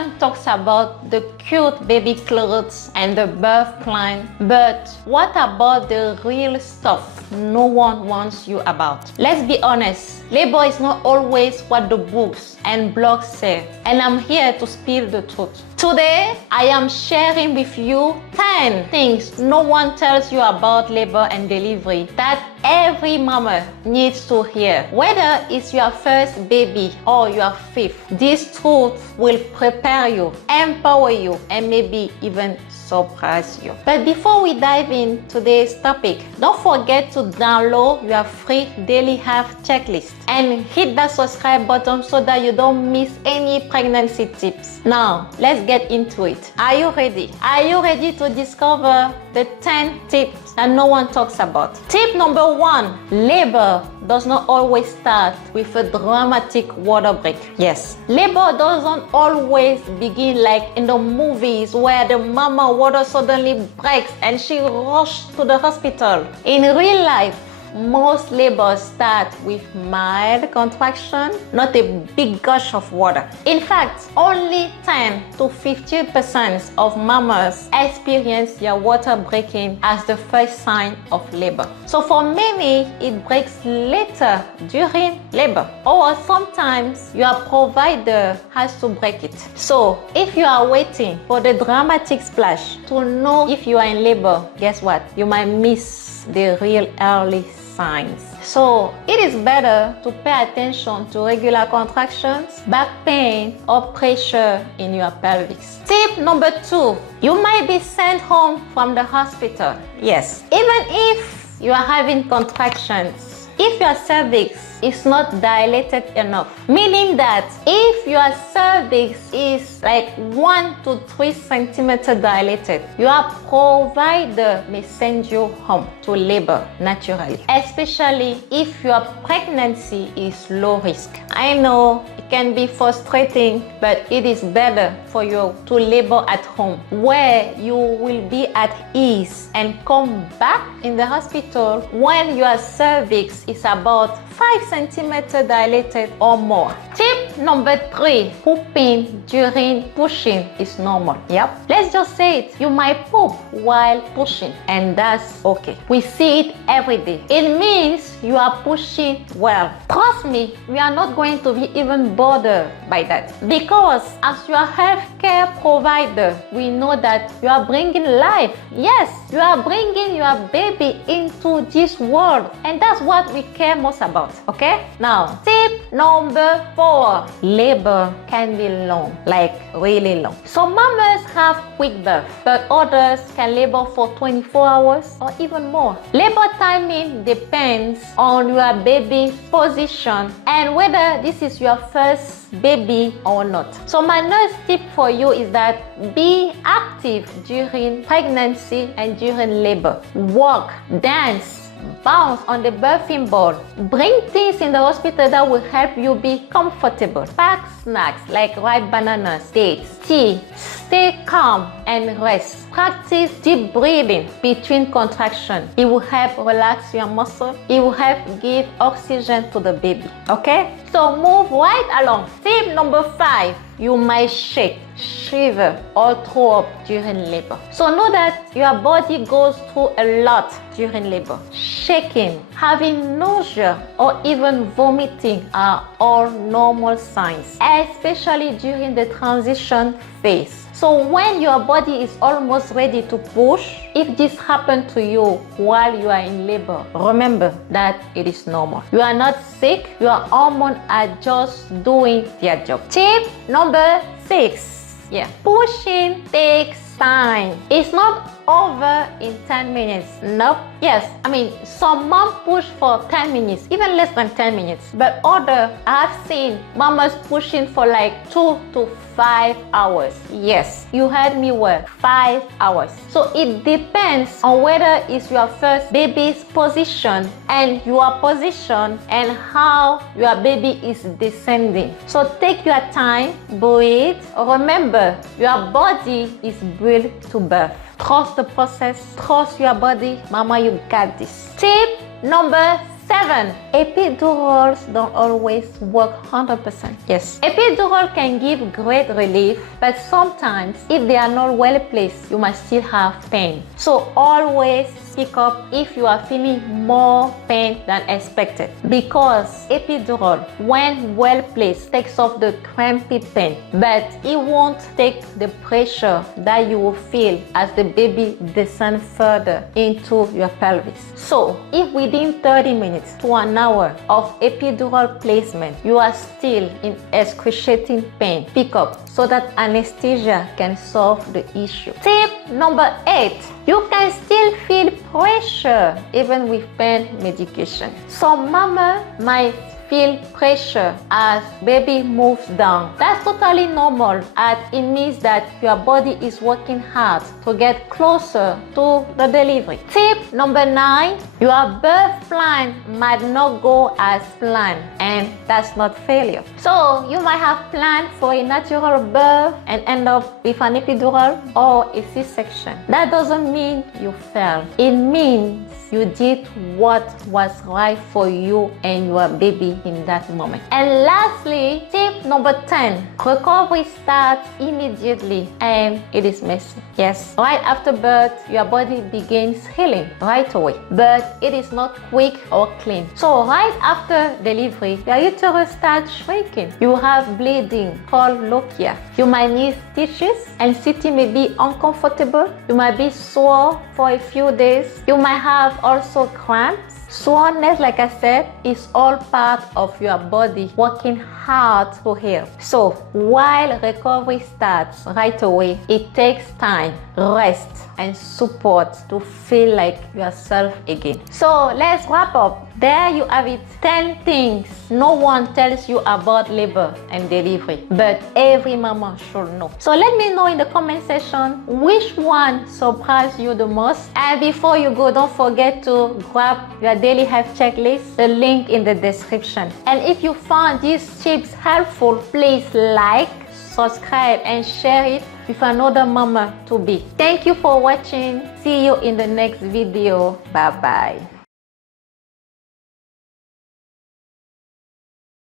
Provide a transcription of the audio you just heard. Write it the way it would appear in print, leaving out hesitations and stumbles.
Everyone talks about the cute baby clothes and the birth plan, but what about the real stuff no one warns you about? Let's be honest, labor is not always what the books and blogs say, and I'm here to spill the truth. Today, I am sharing with you 10 things no one tells you about labor and delivery that every mama needs to hear. Whether it's your first baby or your fifth, this truth will prepare you, empower you, and maybe even surprise you. But before we dive in today's topic, don't forget to download your free daily health checklist and hit that subscribe button so that you don't miss any pregnancy tips. Now, let's get into it. Are you ready? Are you ready to discover the 10 tips that no one talks about? Tip number 1, labor does not always start with a dramatic water break. Yes, labor doesn't always begin like in the movies where the mama water suddenly breaks and she rushes to the hospital. In real life, most labors start with mild contraction, not a big gush of water. In fact, only 10 to 15% of mamas experience their water breaking as the first sign of labor. So for many, it breaks later during labor, or sometimes your provider has to break it. So if you are waiting for the dramatic splash to know if you are in labor, guess what? You might miss the real early signs. So it is better to pay attention to regular contractions, back pain, or pressure in your pelvis. Tip number 2, you might be sent home from the hospital. Yes, even if you are having contractions, if your cervix is not dilated enough, meaning that if your cervix is like 1 to 3 centimeters dilated, your provider may send you home to labor naturally, especially if your pregnancy is low risk. I know it can be frustrating, but it is better for you to labor at home where you will be at ease and come back in the hospital when your cervix is about 5 centimeters dilated or more. Tip number 3, pooping during pushing is normal. Yep, let's just say it. You might poop while pushing, and that's okay. We see it every day. It means you are pushing well. Trust me, we are not going to be even bothered by that, because as your healthcare provider, we know that you are bringing life. Yes, you are bringing your baby into this world, and that's what we care most about. Okay, now tip number 4, labor can be long, like really long. Some mamas have quick birth, but others can labor for 24 hours or even more. Labor timing depends on your baby's position and whether this is your first baby or not. So my next tip for you is that be active during pregnancy and during labor. Walk, dance, bounce on the birthing ball. Bring things in the hospital that will help you be comfortable. Pack snacks like ripe bananas, dates, tea. Stay calm and rest. Practice deep breathing between contractions. It will help relax your muscle. It will help give oxygen to the baby. Okay? So move right along. Tip number 5. You might shake, shiver, or throw up during labor. So know that your body goes through a lot during labor. Shaking, having nausea, or even vomiting are all normal signs, especially during the transition phase. So when your body is almost ready to push, if this happened to you while you are in labor, remember that it is normal. You are not sick, your hormones are just doing their job. Tip number 6. Pushing takes time. It's not over in 10 minutes. Nope. Yes, I mean, some mom push for 10 minutes, even less than 10 minutes. But other, I've seen mamas pushing for like 2 to 5 hours. Yes, you heard me well, 5 hours. So it depends on whether it's your first baby's position and your position and how your baby is descending. So take your time, breathe. Remember, your body is built to birth. Trust the process, trust your body. Mama, you got this. Tip number 7. Epidurals don't always work 100%. Yes, epidural can give great relief, but sometimes if they are not well placed, you might still have pain. So always pick up if you are feeling more pain than expected, because epidural, when well placed, takes off the crampy pain, but it won't take the pressure that you will feel as the baby descends further into your pelvis. So if within 30 minutes to an hour of epidural placement you are still in excruciating pain, pick up so that anesthesia can solve the issue. Tip number 8. You can still feel pressure even with pain medication. Some mama might feel pressure as baby moves down. That's totally normal, and it means that your body is working hard to get closer to the delivery. Tip number 9. Your birth plan might not go as planned, and that's not failure. So you might have planned for a natural birth and end up with an epidural or a C-section. That doesn't mean you failed. It means you did what was right for you and your baby in that moment. And lastly, tip number 10. Recovery starts immediately and it is messy. Yes, right after birth, your body begins healing right away, but it is not quick or clean. So right after delivery, your uterus starts shrinking. You have bleeding called lochia. You might need stitches and CT may be uncomfortable. You might be sore for a few days. You might have also cramps. Soreness, like I said, is all part of your body working hard to heal. So while recovery starts right away, it takes time, rest, and support to feel like yourself again. So let's wrap up. There you have it. 10 things no one tells you about labor and delivery, but every mama should know. So let me know in the comment section which one surprised you the most. And before you go, don't forget to grab your daily health checklist, the link in the description. And if you found these tips helpful, please like, subscribe, and share it with another mama to be. Thank you for watching. See you in the next video. Bye bye.